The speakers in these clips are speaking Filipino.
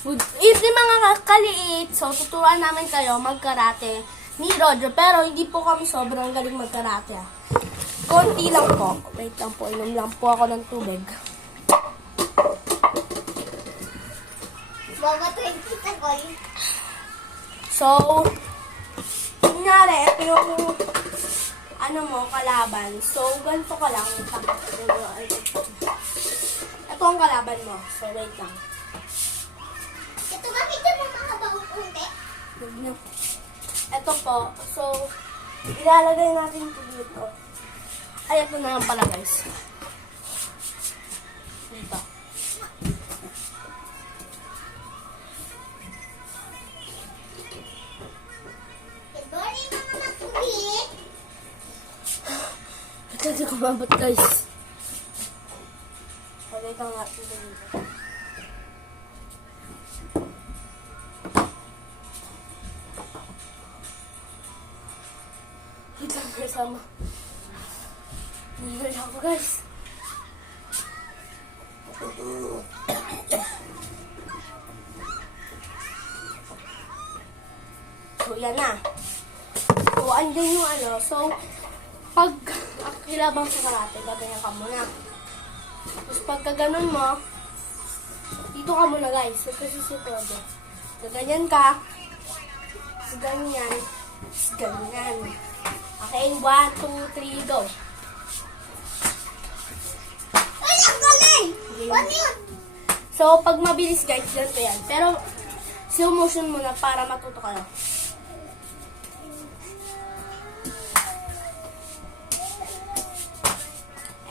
Evening mga kaliit. So, tuturuan namin kayo magkarate ni Roger. Pero hindi po kami sobrang galing magkarate. Konti lang po. Wait lang po. Inom lang po ako ng tubig. So, kunyari, ito yung kalaban. So, ganito ka lang. Ito ang kalaban mo. So, wait lang. Ito bakit yung mga baong unti? Ito po. So, ilalagay natin ito dito. Ay, ito na lang pala guys. Dito. Good morning mga makulit. Ito, hindi ko mabot guys. Lagay ka nga ito dito. Ito ang kasama. Nihira ako guys. So, yan na. So, andyan yung So, pag kilabang sa karate, gaganyan ka muna. Tapos, pagka ganun mo, dito ka muna guys. So, kasi si Todo. Gaganyan ka. Ganyan. Ganyan. Okay, 1, 2, 3, go. Ay, ang galing! Ano yun? So, pag mabilis guys, ganito yan. Pero, slow motion muna para matuto kayo.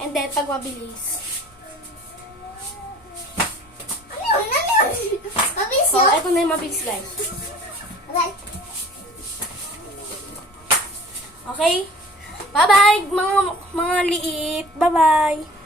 And then, pag mabilis. Ano yun? Ano yun? Mabilis So, yun? eto na yung mabilis guys. Okay. Okay? Bye-bye, mga liit. Bye-bye.